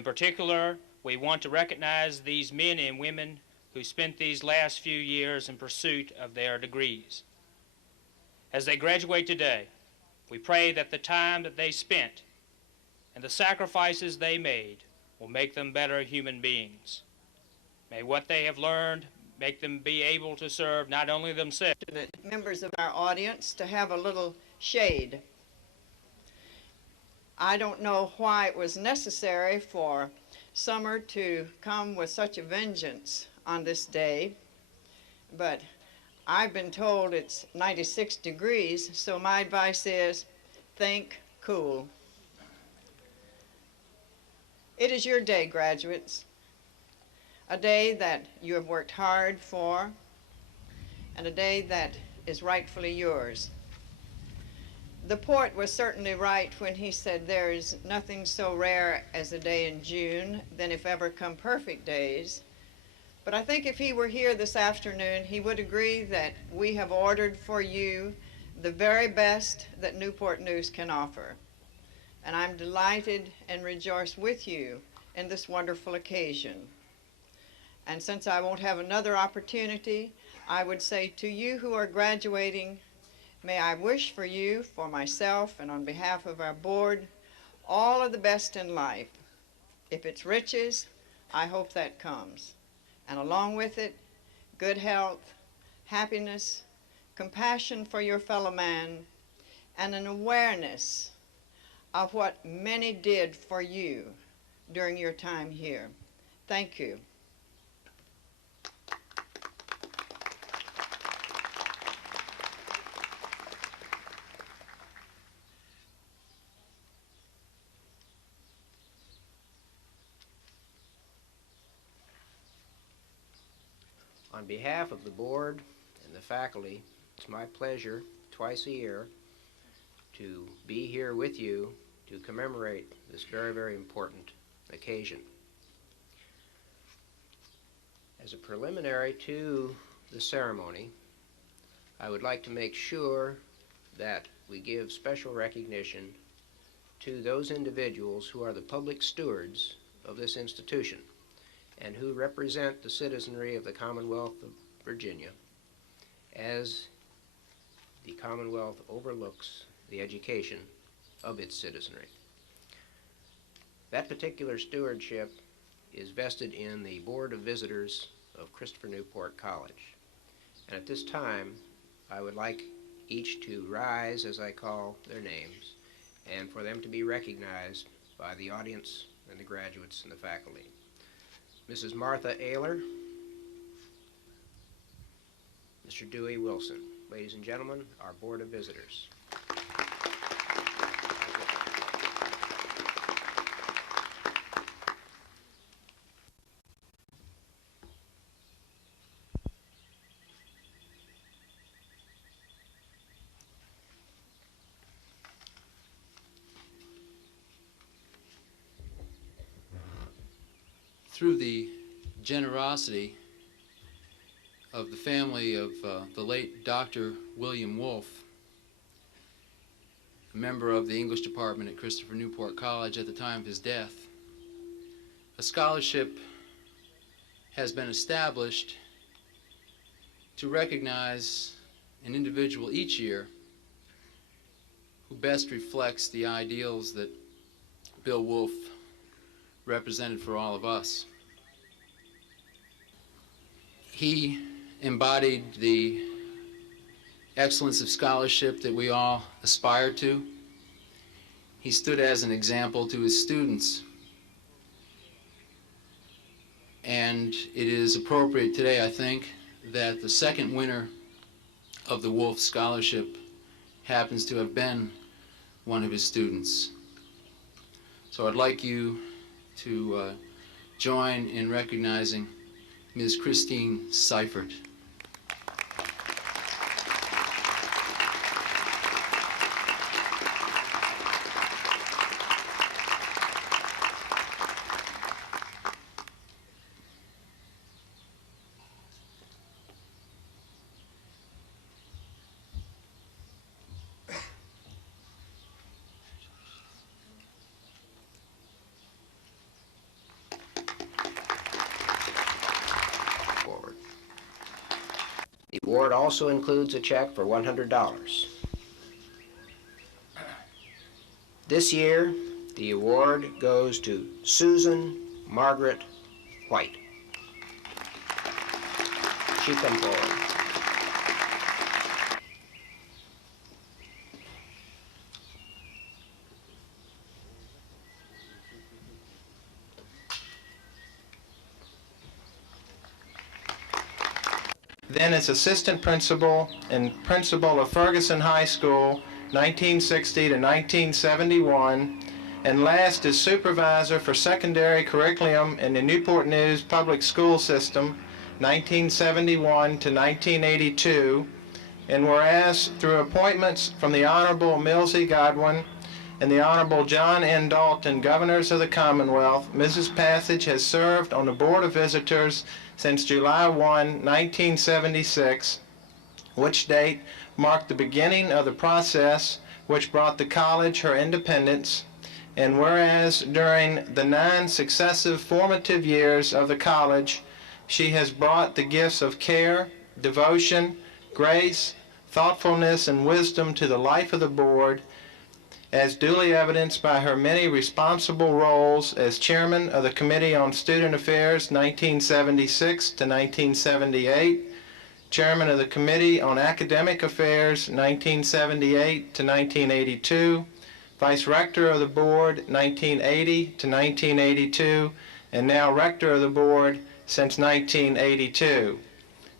In particular, we want to recognize these men and women who spent these last few years in pursuit of their degrees. As they graduate today, we pray that the time that they spent and the sacrifices they made will make them better human beings. May what they have learned make them be able to serve not only themselves. Members of our audience to have a little shade. I don't know why it was necessary for summer to come with such a vengeance on this day, but I've been told it's 96 degrees, so my advice is think cool. It is your day, graduates, a day that you have worked hard for, and a day that is rightfully yours. The poet was certainly right when he said there is nothing so rare as a day in June, then if ever come perfect days. But I think if he were here this afternoon, he would agree that we have ordered for you the very best that Newport News can offer. And I'm delighted and rejoice with you in this wonderful occasion. And since I won't have another opportunity, I would say to you who are graduating, may I wish for you, for myself, and on behalf of our board, all of the best in life. If it's riches, I hope that comes. And along with it, good health, happiness, compassion for your fellow man, and an awareness of what many did for you during your time here. Thank you. On behalf of the board and the faculty, it's my pleasure twice a year to be here with you to commemorate this very, very important occasion. As a preliminary to the ceremony, I would like to make sure that we give special recognition to those individuals who are the public stewards of this institution and who represent the citizenry of the Commonwealth of Virginia as the Commonwealth overlooks the education of its citizenry. That particular stewardship is vested in the Board of Visitors of Christopher Newport College. And at this time, I would like each to rise as I call their names and for them to be recognized by the audience and the graduates and the faculty. Mrs. Martha Ayler, Mr. Dewey Wilson. Ladies and gentlemen, our Board of Visitors. Through the generosity of the family of the late Dr. William Wolfe, a member of the English department at Christopher Newport College at the time of his death, a scholarship has been established to recognize an individual each year who best reflects the ideals that Bill Wolfe represented for all of us. He embodied the excellence of scholarship that we all aspire to. He stood as an example to his students. And it is appropriate today, I think, that the second winner of the Wolfe Scholarship happens to have been one of his students. So I'd like you to join in recognizing Ms. Christine Seifert. The award also includes a check for $100. This year, the award goes to Susan Margaret White. She come forward. Then as assistant principal and principal of Ferguson High School, 1960 to 1971, and last as supervisor for secondary curriculum in the Newport News Public School System, 1971 to 1982, and whereas through appointments from the Honorable Milsey Godwin and the Honorable John N. Dalton, Governors of the Commonwealth, Mrs. Passage has served on the Board of Visitors since July 1, 1976, which date marked the beginning of the process which brought the college her independence, and whereas during the 9 successive formative years of the college, she has brought the gifts of care, devotion, grace, thoughtfulness, and wisdom to the life of the board, as duly evidenced by her many responsible roles as chairman of the Committee on Student Affairs 1976 to 1978, chairman of the Committee on Academic Affairs 1978 to 1982, vice rector of the board 1980 to 1982, and now rector of the board since 1982.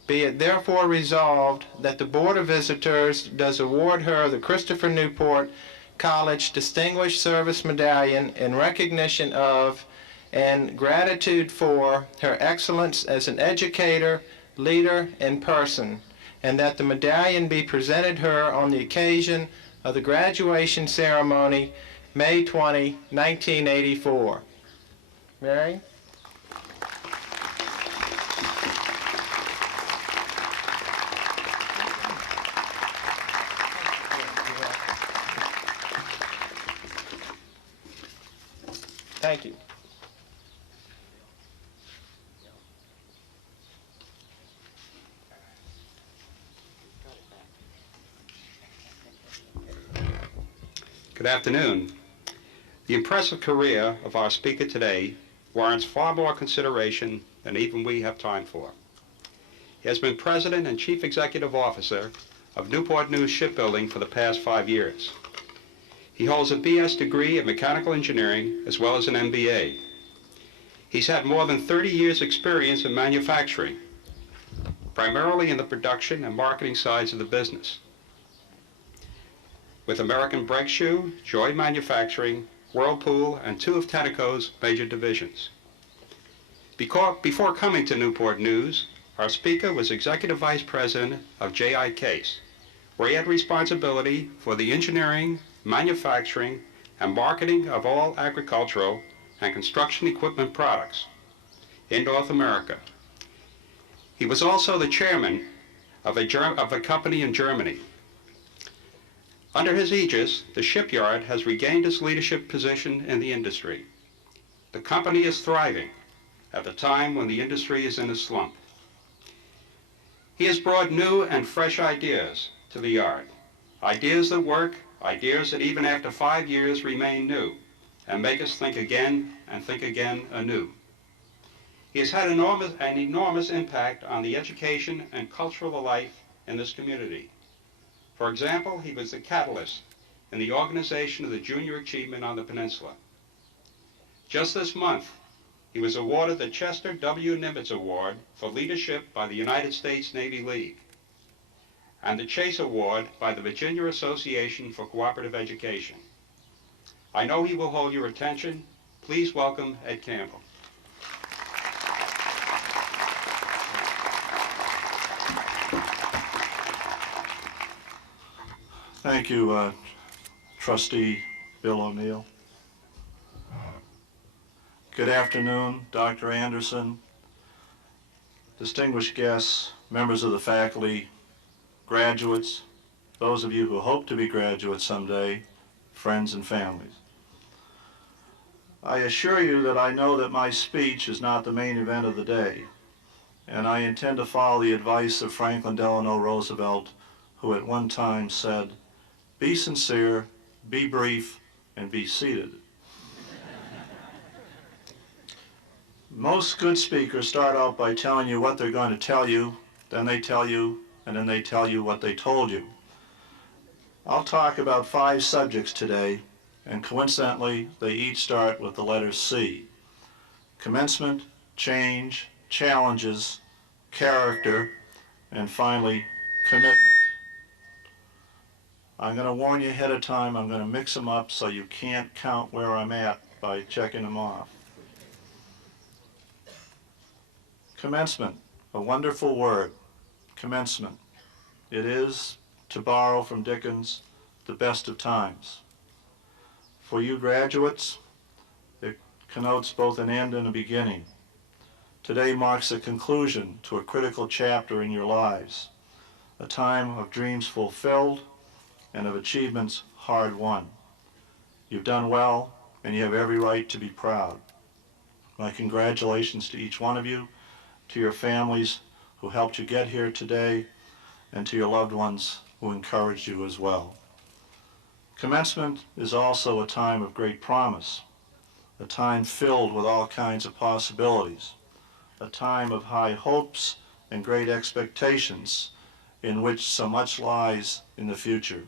Be it therefore resolved that the Board of Visitors does award her the Christopher Newport College Distinguished Service Medallion in recognition of and gratitude for her excellence as an educator, leader, and person, and that the medallion be presented her on the occasion of the graduation ceremony, May 20, 1984. Mary? Thank you. Good afternoon. The impressive career of our speaker today warrants far more consideration than even we have time for. He has been President and Chief Executive Officer of Newport News Shipbuilding for the past 5 years. He holds a BS degree in mechanical engineering as well as an MBA. He's had more than 30 years' experience in manufacturing, primarily in the production and marketing sides of the business, with American Brake Shoe, Joy Manufacturing, Whirlpool, and 2 of Tenneco's major divisions. Before coming to Newport News, our speaker was Executive Vice President of J.I. Case, where he had responsibility for the engineering, manufacturing, and marketing of all agricultural and construction equipment products in North America. He was also the chairman of a company in Germany. Under his aegis, the shipyard has regained its leadership position in the industry. The company is thriving at the time when the industry is in a slump. He has brought new and fresh ideas to the yard, ideas that work, ideas that even after 5 years remain new and make us think again and think again anew. He has had an enormous impact on the education and cultural life in this community. For example, he was the catalyst in the organization of the Junior Achievement on the Peninsula. Just this month, he was awarded the Chester W. Nimitz Award for Leadership by the United States Navy League, and the Chase Award by the Virginia Association for Cooperative Education. I know he will hold your attention. Please welcome Ed Campbell. Thank you, Trustee Bill O'Neill. Good afternoon, Dr. Anderson, distinguished guests, members of the faculty, graduates, those of you who hope to be graduates someday, friends and families. I assure you that I know that my speech is not the main event of the day, and I intend to follow the advice of Franklin Delano Roosevelt, who at one time said, "Be sincere, be brief, and be seated." Most good speakers start out by telling you what they're going to tell you, then they tell you, and then they tell you what they told you. I'll talk about 5 subjects today, and coincidentally, they each start with the letter C. Commencement, change, challenges, character, and finally, commitment. I'm going to warn you ahead of time, I'm going to mix them up so you can't count where I'm at by checking them off. Commencement, a wonderful word. Commencement. It is, to borrow from Dickens, the best of times. For you graduates, it connotes both an end and a beginning. Today marks a conclusion to a critical chapter in your lives, a time of dreams fulfilled and of achievements hard won. You've done well, and you have every right to be proud. My congratulations to each one of you, to your families who helped you get here today, and to your loved ones who encouraged you as well. Commencement is also a time of great promise, a time filled with all kinds of possibilities, a time of high hopes and great expectations in which so much lies in the future.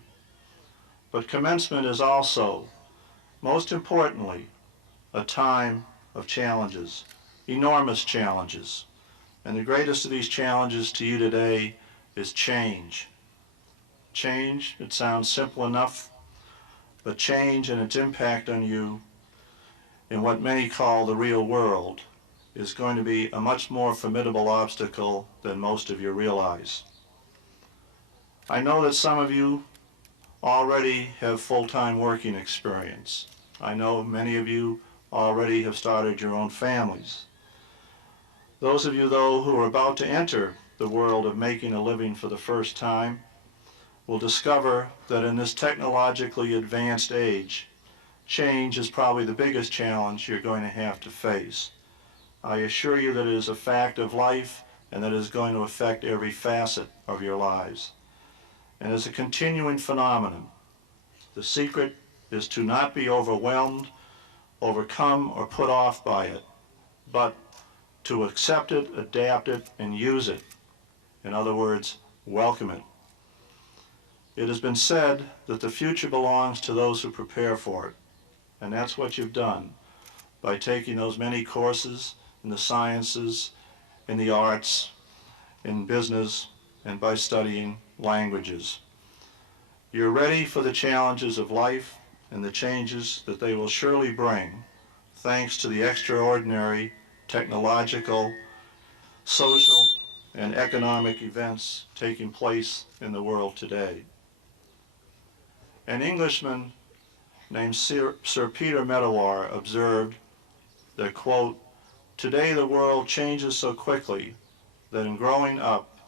But commencement is also, most importantly, a time of challenges, enormous challenges. And the greatest of these challenges to you today is change. Change, it sounds simple enough, but change and its impact on you in what many call the real world is going to be a much more formidable obstacle than most of you realize. I know that some of you already have full-time working experience. I know many of you already have started your own families. Those of you, though, who are about to enter the world of making a living for the first time will discover that in this technologically advanced age, change is probably the biggest challenge you're going to have to face. I assure you that it is a fact of life and that it is going to affect every facet of your lives. And as a continuing phenomenon, the secret is to not be overwhelmed, overcome, or put off by it, but to accept it, adapt it, and use it. In other words, welcome it. It has been said that the future belongs to those who prepare for it, and that's what you've done by taking those many courses in the sciences, in the arts, in business, and by studying languages. You're ready for the challenges of life and the changes that they will surely bring, thanks to the extraordinary technological, social, and economic events taking place in the world today. An Englishman named Sir Peter Medawar observed that, quote, "Today the world changes so quickly that in growing up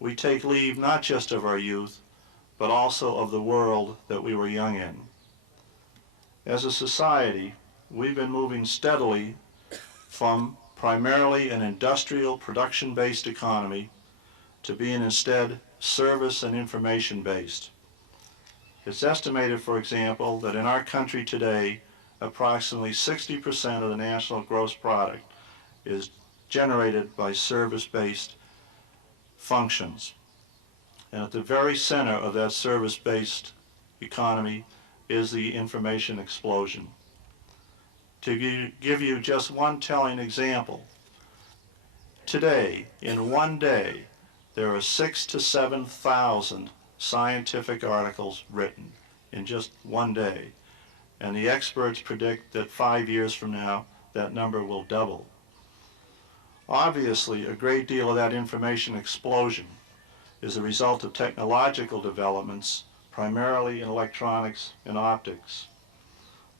we take leave not just of our youth, but also of the world that we were young in." As a society, we've been moving steadily from primarily an industrial production-based economy to being instead service and information-based. It's estimated, for example, that in our country today, approximately 60% of the national gross product is generated by service-based functions. And at the very center of that service-based economy is the information explosion. To give you just one telling example, today, in one day, there are 6,000 to 7,000 scientific articles written in just one day. And the experts predict that 5 years from now, that number will double. Obviously, a great deal of that information explosion is a result of technological developments, primarily in electronics and optics.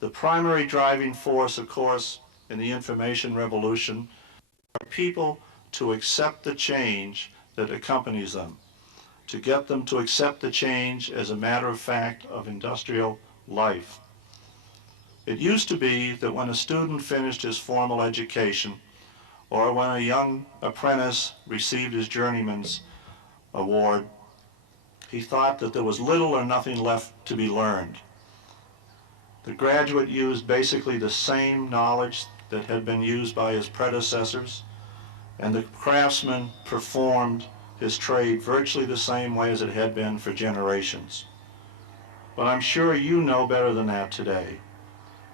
The primary driving force, of course, in the information revolution are people to accept the change that accompanies them, to get them to accept the change as a matter of fact of industrial life. It used to be that when a student finished his formal education, or when a young apprentice received his journeyman's award, he thought that there was little or nothing left to be learned. The graduate used basically the same knowledge that had been used by his predecessors, and the craftsman performed his trade virtually the same way as it had been for generations. But I'm sure you know better than that today.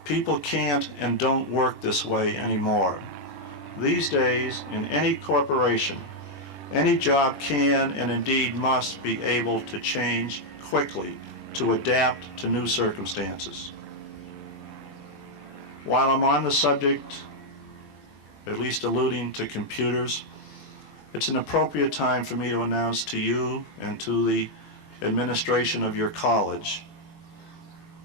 People can't and don't work this way anymore. These days, in any corporation, any job can and indeed must be able to change quickly to adapt to new circumstances. While I'm on the subject, at least alluding to computers, it's an appropriate time for me to announce to you and to the administration of your college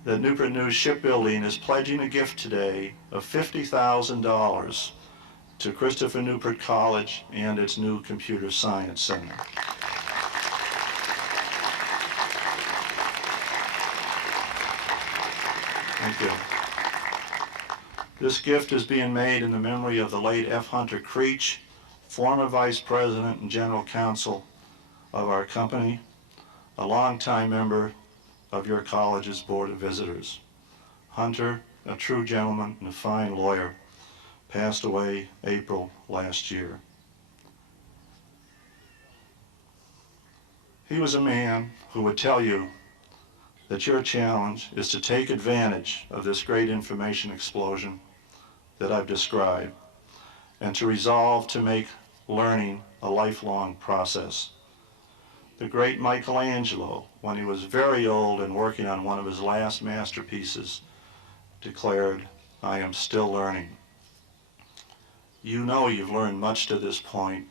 that Newport News Shipbuilding is pledging a gift today of $50,000 to Christopher Newport College and its new Computer Science Center. Thank you. This gift is being made in the memory of the late F. Hunter Creech, former Vice President and General Counsel of our company, a longtime member of your college's Board of Visitors. Hunter, a true gentleman and a fine lawyer, passed away April last year. He was a man who would tell you that your challenge is to take advantage of this great information explosion that I've described and to resolve to make learning a lifelong process. The great Michelangelo, when he was very old and working on one of his last masterpieces, declared, "I am still learning." You know you've learned much to this point,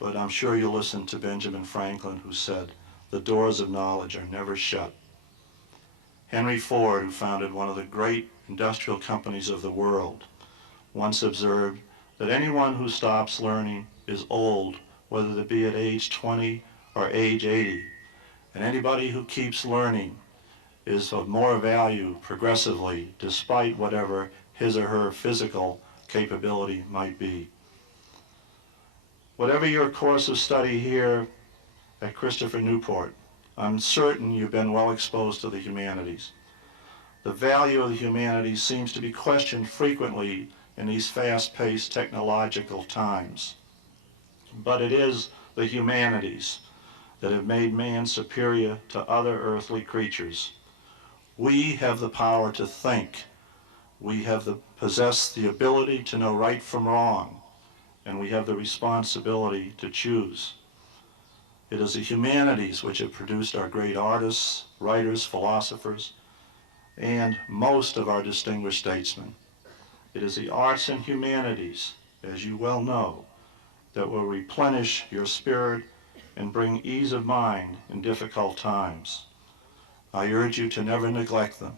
but I'm sure you'll listen to Benjamin Franklin, who said, "The doors of knowledge are never shut." Henry Ford, who founded one of the great industrial companies of the world, once observed that anyone who stops learning is old, whether it be at age 20 or age 80. And anybody who keeps learning is of more value progressively, despite whatever his or her physical capability might be. Whatever your course of study here at Christopher Newport, I'm certain you've been well exposed to the humanities. The value of the humanities seems to be questioned frequently in these fast-paced technological times. But it is the humanities that have made man superior to other earthly creatures. We have the power to think. We possess the ability to know right from wrong, and we have the responsibility to choose. It is the humanities which have produced our great artists, writers, philosophers, and most of our distinguished statesmen. It is the arts and humanities, as you well know, that will replenish your spirit and bring ease of mind in difficult times. I urge you to never neglect them.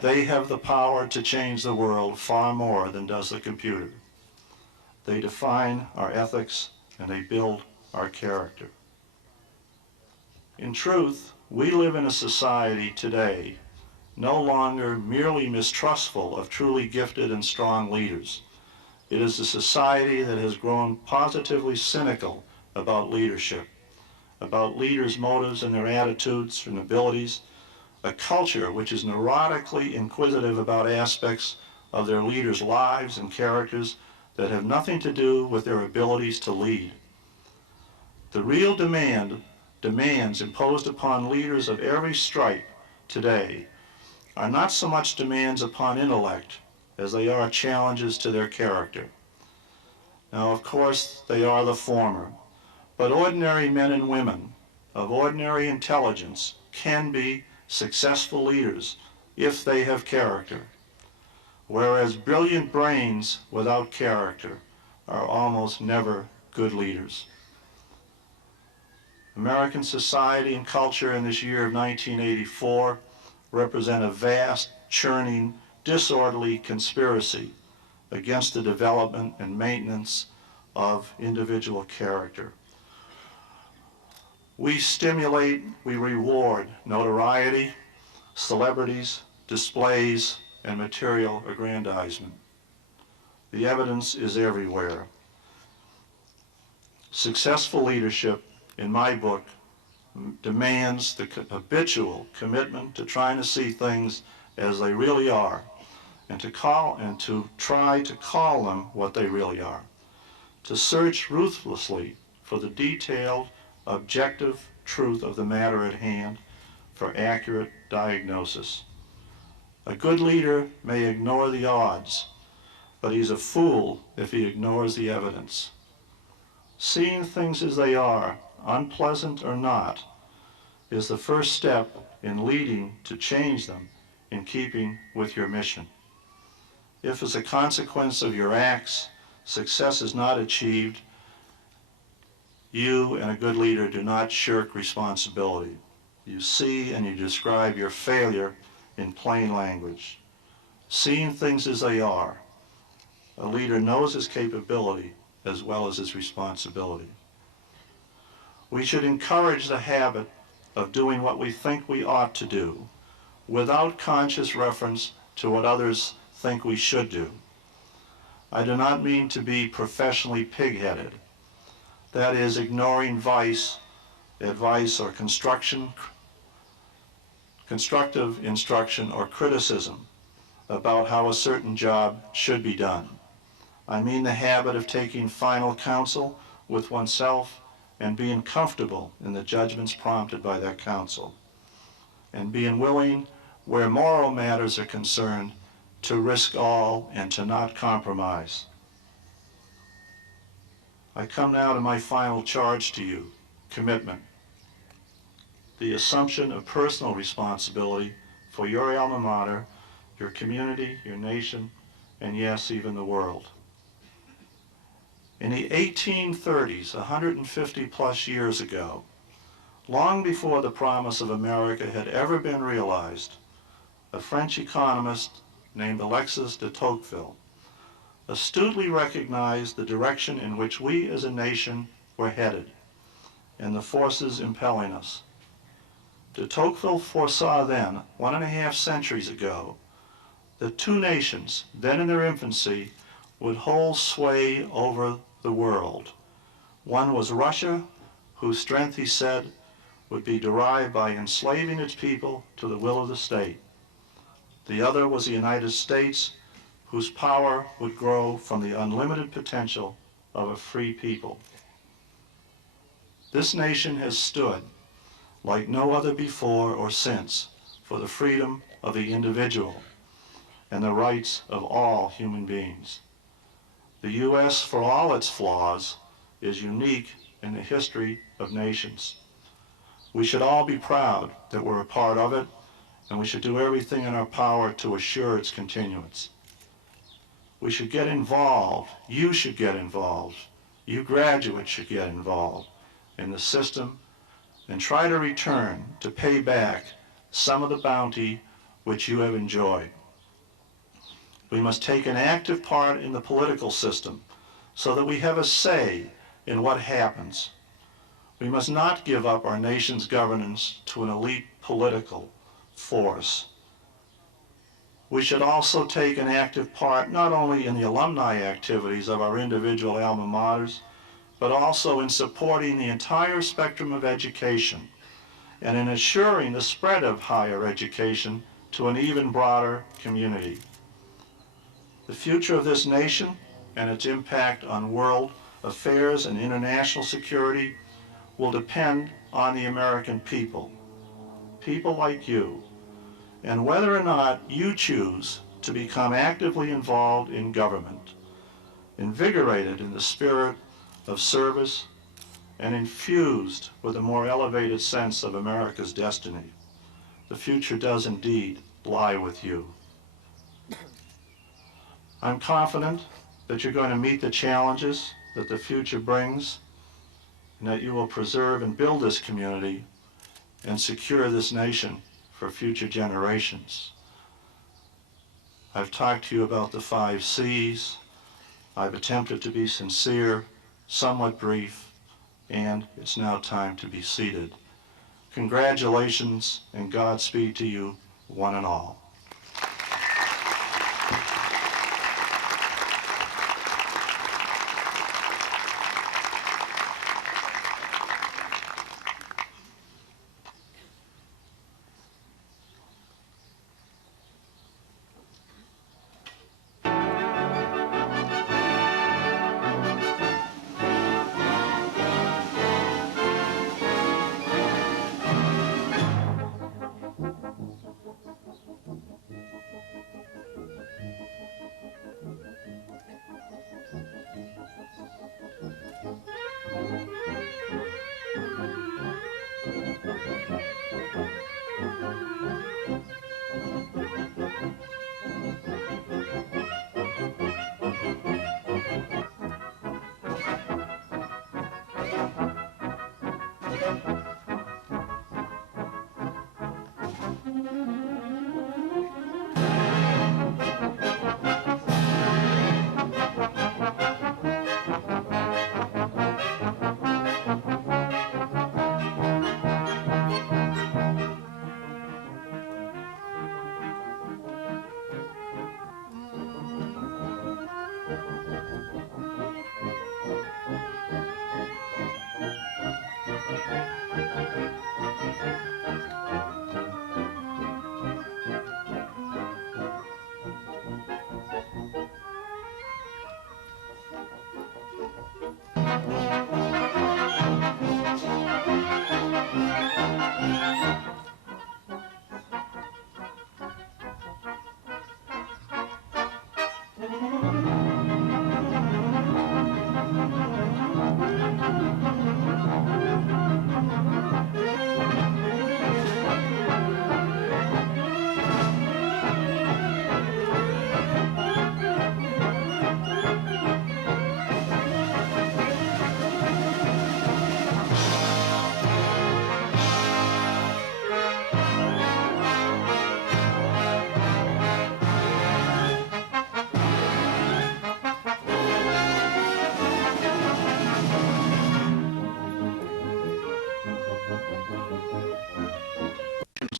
They have the power to change the world far more than does the computer. They define our ethics and they build our character. In truth, we live in a society today no longer merely mistrustful of truly gifted and strong leaders. It is a society that has grown positively cynical about leadership, about leaders' motives and their attitudes and abilities, a culture which is neurotically inquisitive about aspects of their leaders' lives and characters that have nothing to do with their abilities to lead. The real demands imposed upon leaders of every stripe today are not so much demands upon intellect as they are challenges to their character. Now, of course, they are the former, but ordinary men and women of ordinary intelligence can be successful leaders if they have character, whereas brilliant brains without character are almost never good leaders. American society and culture in this year of 1984 represent a vast, churning, disorderly conspiracy against the development and maintenance of individual character. We stimulate, we reward notoriety, celebrities, displays, and material aggrandizement. The evidence is everywhere. Successful leadership, in my book, demands the habitual commitment to trying to see things as they really are, and to try to call them what they really are, to search ruthlessly for the detailed, objective truth of the matter at hand, for accurate diagnosis. A good leader may ignore the odds, but he's a fool if he ignores the evidence. Seeing things as they are, unpleasant or not, is the first step in leading to change them in keeping with your mission. If as a consequence of your acts, success is not achieved, you and a good leader do not shirk responsibility. You see and you describe your failure in plain language. Seeing things as they are, a leader knows his capability as well as his responsibility. We should encourage the habit of doing what we think we ought to do without conscious reference to what others think we should do. I do not mean to be professionally pig-headed. That is, ignoring advice, or constructive instruction or criticism about how a certain job should be done. I mean the habit of taking final counsel with oneself and being comfortable in the judgments prompted by that counsel, and being willing, where moral matters are concerned, to risk all and to not compromise. I come now to my final charge to you, commitment. The assumption of personal responsibility for your alma mater, your community, your nation, and yes, even the world. In the 1830s, 150 plus years ago, long before the promise of America had ever been realized, a French economist named Alexis de Tocqueville astutely recognized the direction in which we as a nation were headed and the forces impelling us. De Tocqueville foresaw then, 1.5 centuries ago, that two nations, then in their infancy, would hold sway over the world. One was Russia, whose strength, he said, would be derived by enslaving its people to the will of the state. The other was the United States, whose power would grow from the unlimited potential of a free people. This nation has stood, like no other before or since, for the freedom of the individual and the rights of all human beings. The U.S., for all its flaws, is unique in the history of nations. We should all be proud that we're a part of it, and we should do everything in our power to assure its continuance. We should get involved. You should get involved. You graduates should get involved in the system and try to return, to pay back some of the bounty which you have enjoyed. We must take an active part in the political system so that we have a say in what happens. We must not give up our nation's governance to an elite political force. We should also take an active part not only in the alumni activities of our individual alma maters, but also in supporting the entire spectrum of education and in assuring the spread of higher education to an even broader community. The future of this nation and its impact on world affairs and international security will depend on the American people, people like you, and whether or not you choose to become actively involved in government, invigorated in the spirit of service, and infused with a more elevated sense of America's destiny. The future does indeed lie with you. I'm confident that you're going to meet the challenges that the future brings, and that you will preserve and build this community and secure this nation for future generations. I've talked to you about the 5 C's. I've attempted to be sincere, somewhat brief, and it's now time to be seated. Congratulations and Godspeed to you, one and all.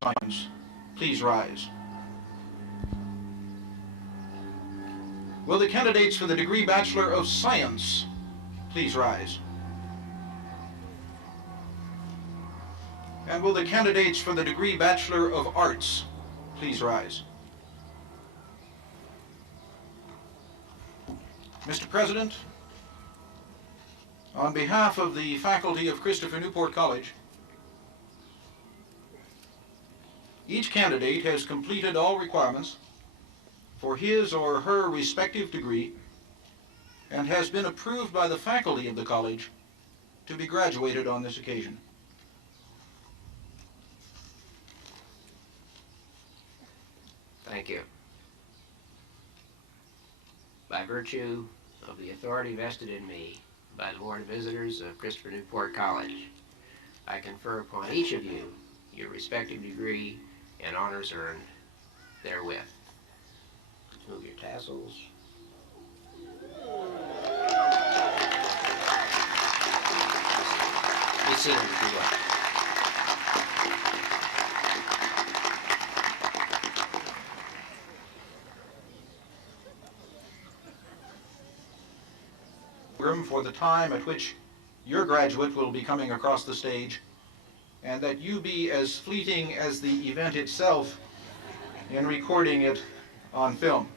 Science, please rise. Will the candidates for the degree Bachelor of Science please rise? And will the candidates for the degree Bachelor of Arts please rise? Mr. President, on behalf of the faculty of Christopher Newport College, each candidate has completed all requirements for his or her respective degree and has been approved by the faculty of the college to be graduated on this occasion. Thank you. By virtue of the authority vested in me by the Board of Visitors of Christopher Newport College, I confer upon each of you your respective degree and honors earned therewith. Move your tassels. Be seated if you will. For the time at which your graduate will be coming across the stage, and that you be as fleeting as the event itself in recording it on film.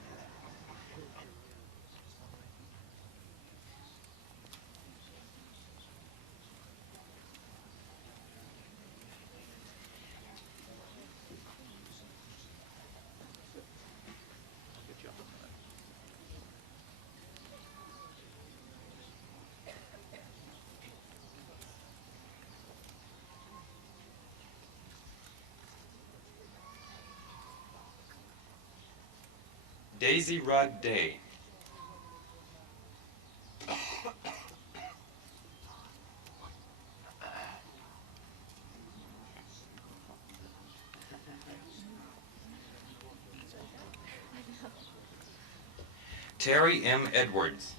Daisy Rudd Day. Terry M. Edwards.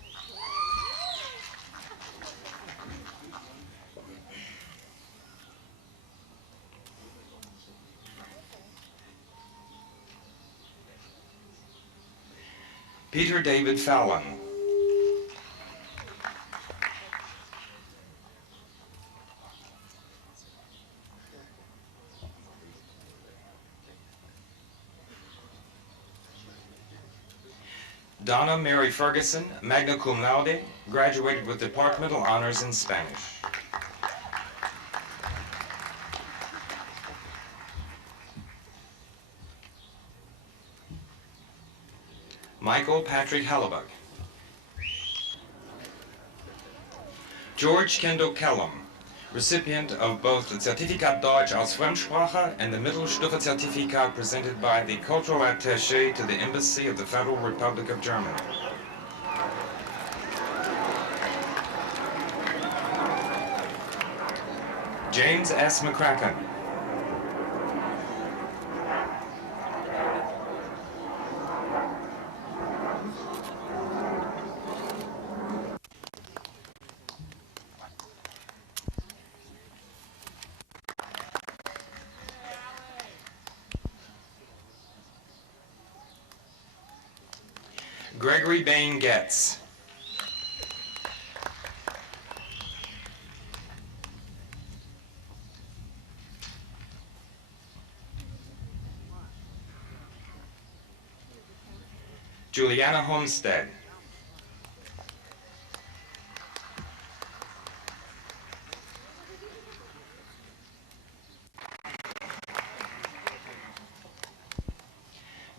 Peter David Fallon. Donna Mary Ferguson, magna cum laude, graduated with departmental honors in Spanish. Michael Patrick Hallebug. George Kendall Kellum, recipient of both the Zertifikat Deutsch als Fremdsprache and the Mittelstufe-Zertifikat presented by the Cultural Attaché to the Embassy of the Federal Republic of Germany. James S. McCracken. Gregory Bain Getz. Juliana Homestead.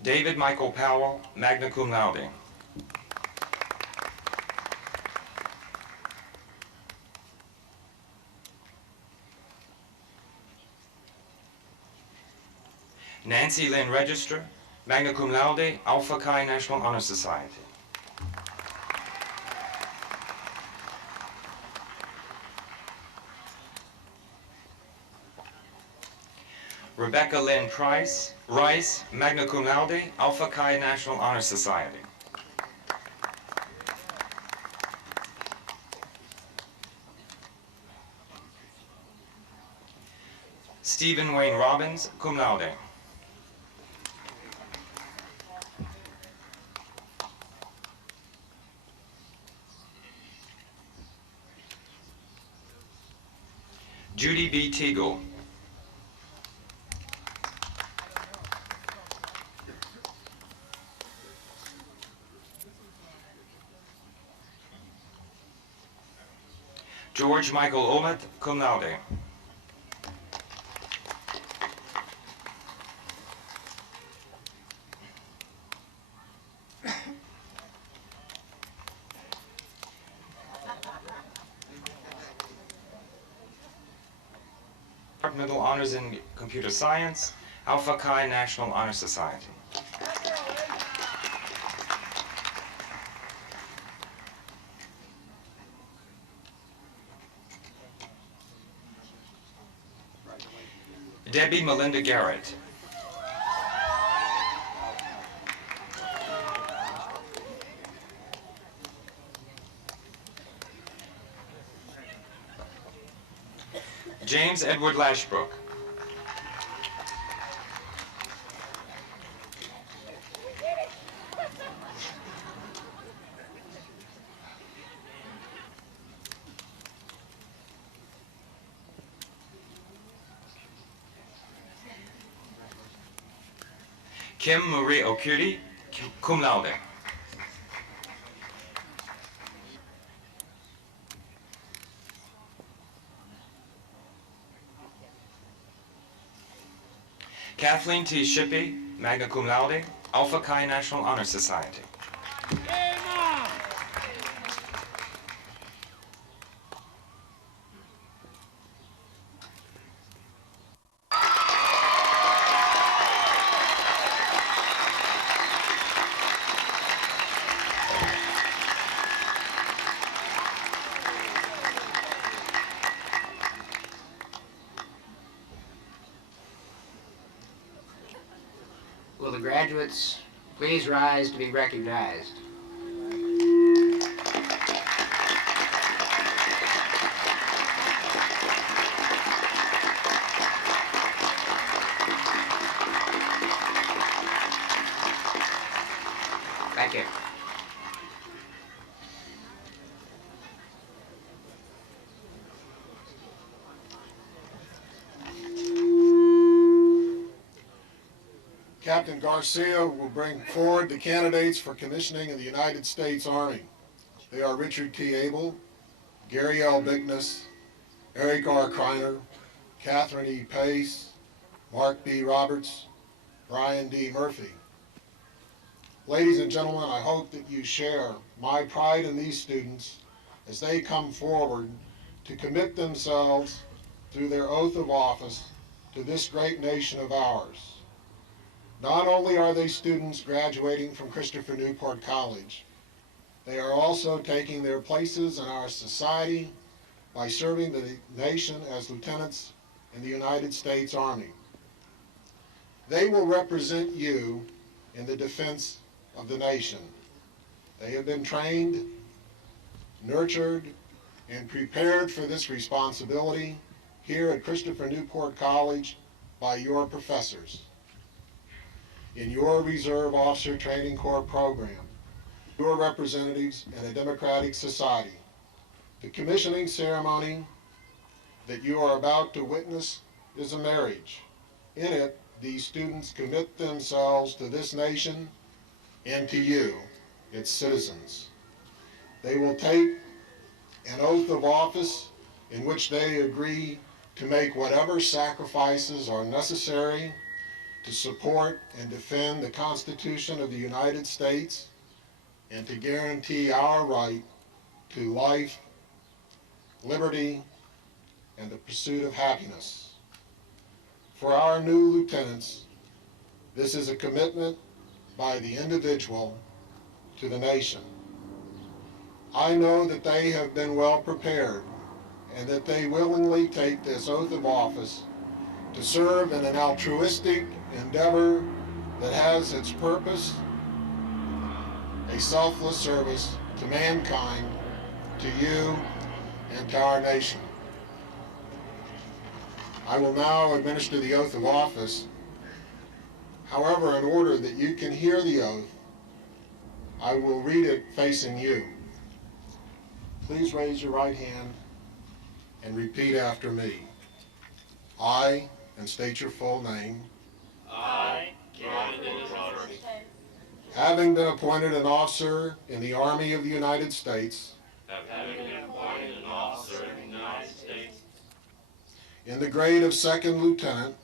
David Michael Powell, magna cum laude. Nancy Lynn Register, magna cum laude, Alpha Chi National Honor Society. Rebecca Lynn Rice, magna cum laude, Alpha Chi National Honor Society. Stephen Wayne Robbins, cum laude. Judy B. Teagle. George Michael Omet, cum laude. Departmental Honors in Computer Science, Alpha Chi National Honor Society. Debbie Melinda Garrett. James Edward Lashbrook. Kim Marie Okuti, cum laude. Kathleen T. Shippey, magna cum laude, Alpha Chi National Honor Society. Will the graduates please rise to be recognized? Thank you. Captain Garcia will bring forward the candidates for commissioning in the United States Army. They are Richard T. Abel, Gary L. Bigness, Eric R. Kreiner, Catherine E. Pace, Mark B. Roberts, Brian D. Murphy. Ladies and gentlemen, I hope that you share my pride in these students as they come forward to commit themselves through their oath of office to this great nation of ours. Not only are they students graduating from Christopher Newport College, they are also taking their places in our society by serving the nation as lieutenants in the United States Army. They will represent you in the defense of the nation. They have been trained, nurtured, and prepared for this responsibility here at Christopher Newport College by your professors. In your Reserve Officer Training Corps program, your representatives in a democratic society. The commissioning ceremony that you are about to witness is a marriage. In it, these students commit themselves to this nation and to you, its citizens. They will take an oath of office in which they agree to make whatever sacrifices are necessary to support and defend the Constitution of the United States and to guarantee our right to life, liberty, and the pursuit of happiness. For our new lieutenants, this is a commitment by the individual to the nation. I know that they have been well prepared and that they willingly take this oath of office to serve in an altruistic endeavor that has its purpose a selfless service to mankind, to you, and to our nation. I will now administer the oath of office. However, in order that you can hear the oath, I will read it facing you. Please raise your right hand and repeat after me. I, and state your full name. I, Robert, Having been appointed an officer in the Army of the United States, having been appointed an officer in the United States, in the grade of second lieutenant,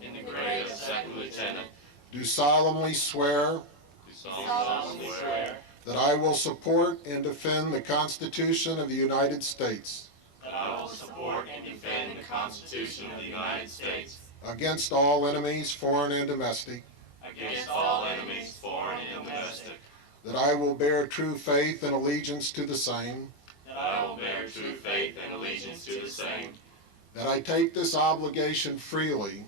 in the grade of second lieutenant, do solemnly swear do solemnly swear that I will support and defend the Constitution of the United States that I will support and defend the Constitution of the United States against all enemies, foreign and domestic, against all enemies, foreign and domestic, that I will bear true faith and allegiance to the same, that I will bear true faith and allegiance to the same, that I take this obligation freely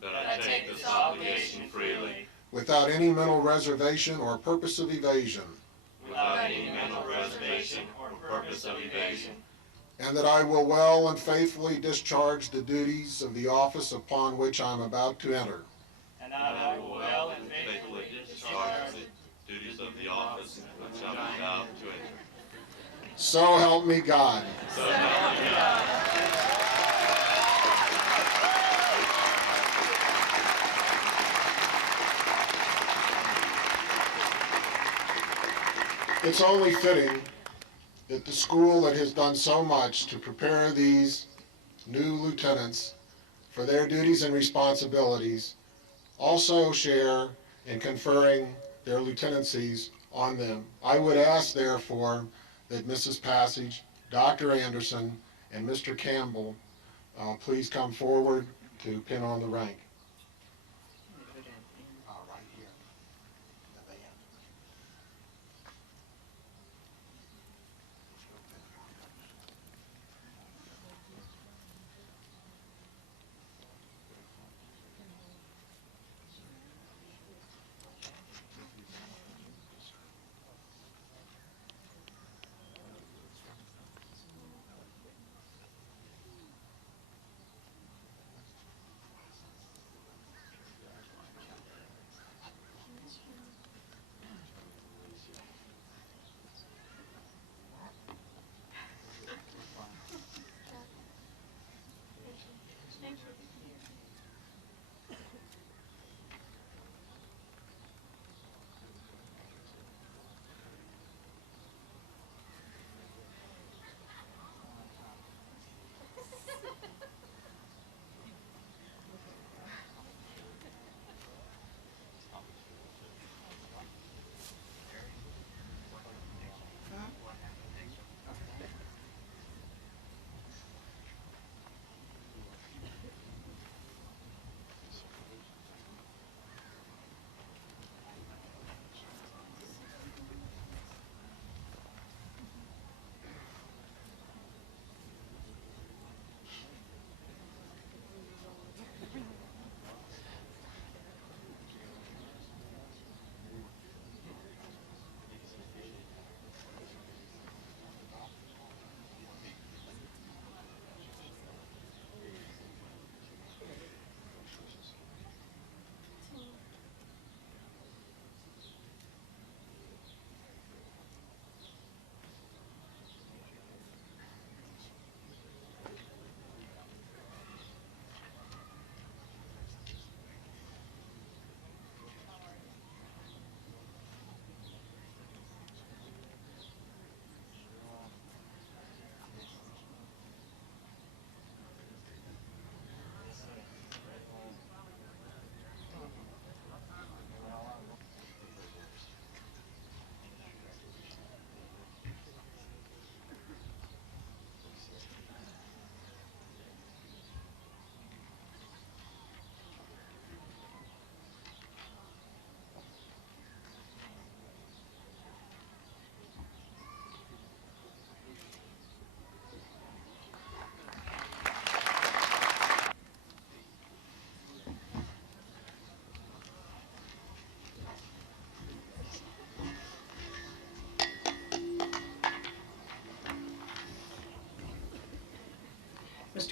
that I take this obligation freely without any mental reservation or purpose of evasion, without any mental reservation or purpose of evasion, and that I will well and faithfully discharge the duties of the office upon which I am about to enter. and that I will well and faithfully discharge the duties of the office which I am about to enter. So help me God. So help me God. It's only fitting that the school that has done so much to prepare these new lieutenants for their duties and responsibilities also share in conferring their lieutenancies on them. I would ask, therefore, that Mrs. Passage, Dr. Anderson, and Mr. Campbell please come forward to pin on the rank. Right here. The band.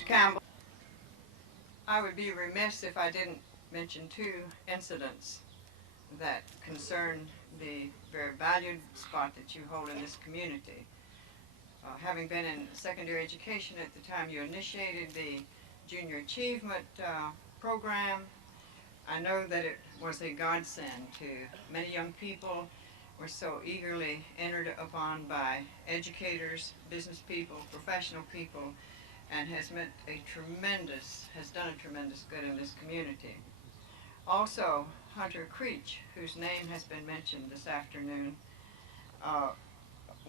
Campbell. I would be remiss if I didn't mention two incidents that concern the very valued spot that you hold in this community. Having been in secondary education at the time you initiated the Junior Achievement program, I know that it was a godsend to many young people. Were so eagerly entered upon by educators, business people, professional people, and has done a tremendous good in this community. Also, Hunter Creech, whose name has been mentioned this afternoon,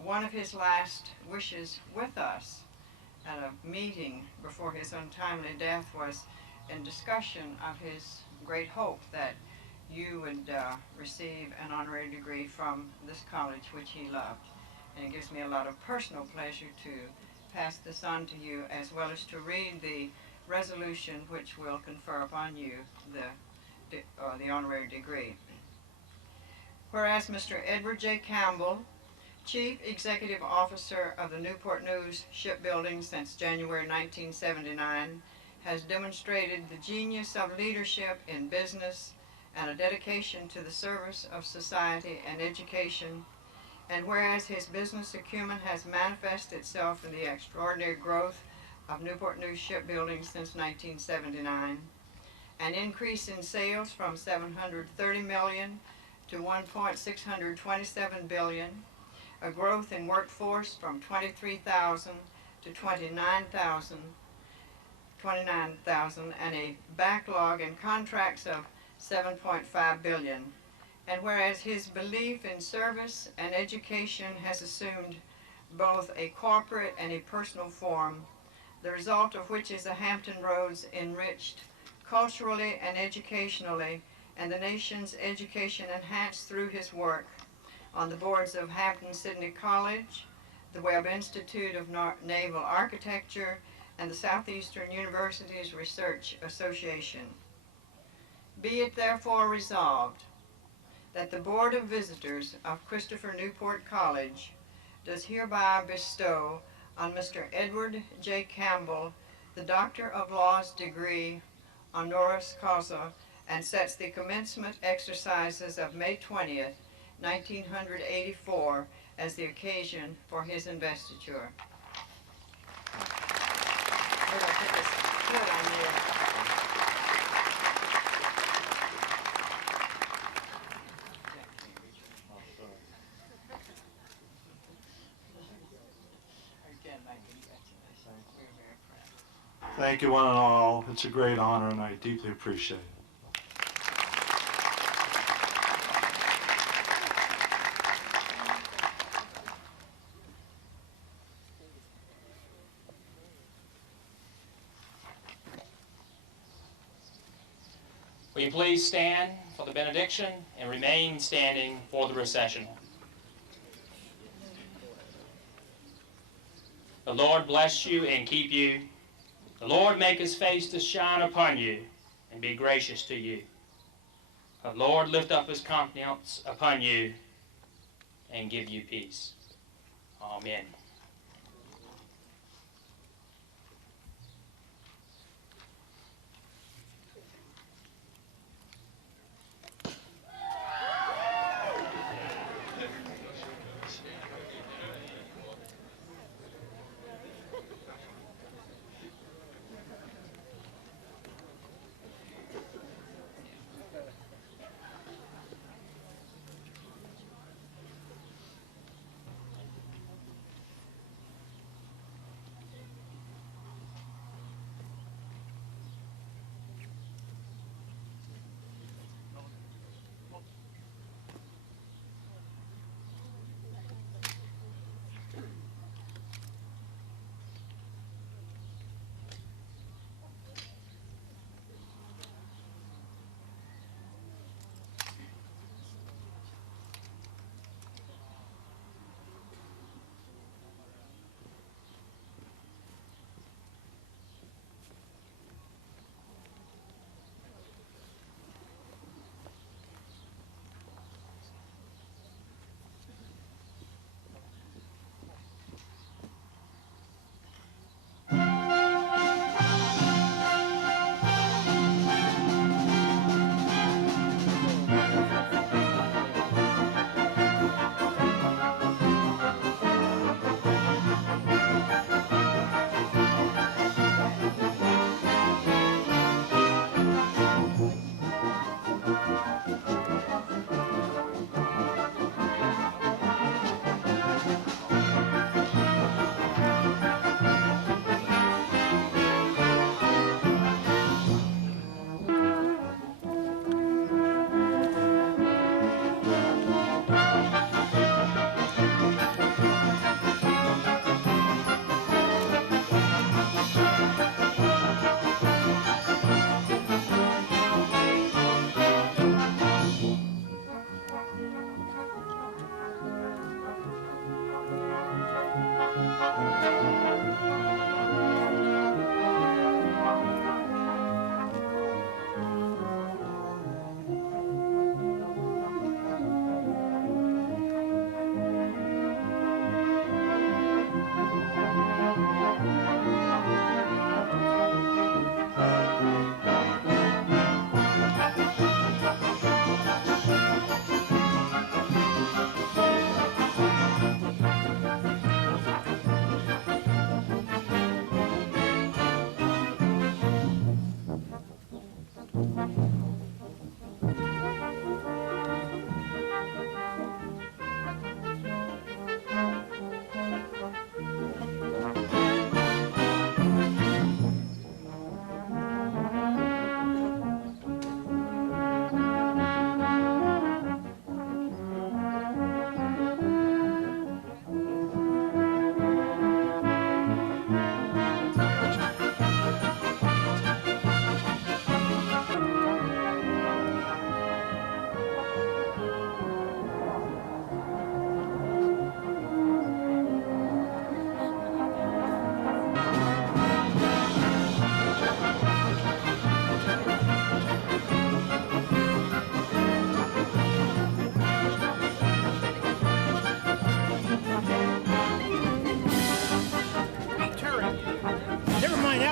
one of his last wishes with us at a meeting before his untimely death was in discussion of his great hope that you would receive an honorary degree from this college which he loved. And it gives me a lot of personal pleasure to pass this on to you, as well as to read the resolution which will confer upon you the honorary degree. Whereas Mr. Edward J. Campbell, Chief Executive Officer of the Newport News Shipbuilding since January 1979, has demonstrated the genius of leadership in business and a dedication to the service of society and education, and whereas his business acumen has manifested itself in the extraordinary growth of Newport News Shipbuilding since 1979, an increase in sales from $730 million to $1.627 billion, a growth in workforce from 23,000 to 29,000, and a backlog in contracts of $7.5 billion. And whereas his belief in service and education has assumed both a corporate and a personal form, the result of which is a Hampton Roads enriched culturally and educationally, and the nation's education enhanced through his work on the boards of Hampton-Sydney College, the Webb Institute of Naval Architecture, and the Southeastern Universities Research Association. Be it therefore resolved that the Board of Visitors of Christopher Newport College does hereby bestow on Mr. Edward J. Campbell the Doctor of Laws degree honoris causa, and sets the commencement exercises of May 20th, 1984 as the occasion for his investiture. Thank you one and all. It's a great honor and I deeply appreciate it. Will you please stand for the benediction and remain standing for the recessional? The Lord bless you and keep you. The Lord make his face to shine upon you and be gracious to you. The Lord lift up his countenance upon you and give you peace. Amen.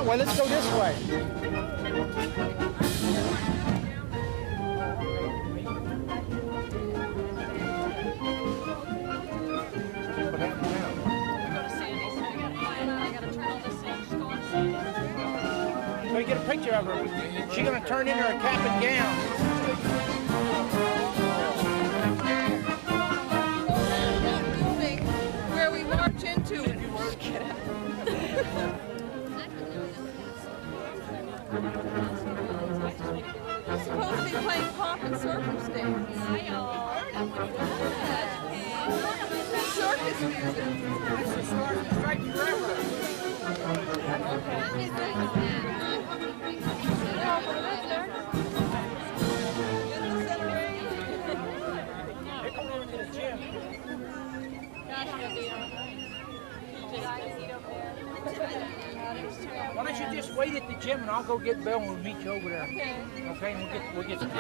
way. Let's go this way. So you get a picture of her. She's going to turn into her cap and gown. Where we march into. We're supposed to be playing pomp and circumstance. Circus music. That's the Stars and Stripes Forever. They're coming over to the gym. Why don't you just wait at the gym and I'll go get Bill and we'll meet you over there. Okay, and we'll get some.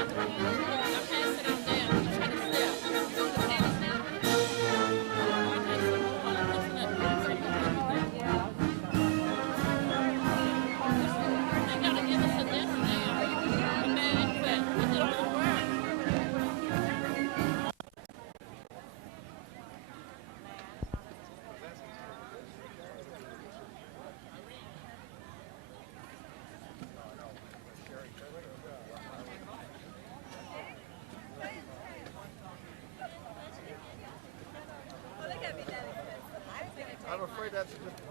I'm afraid that's just...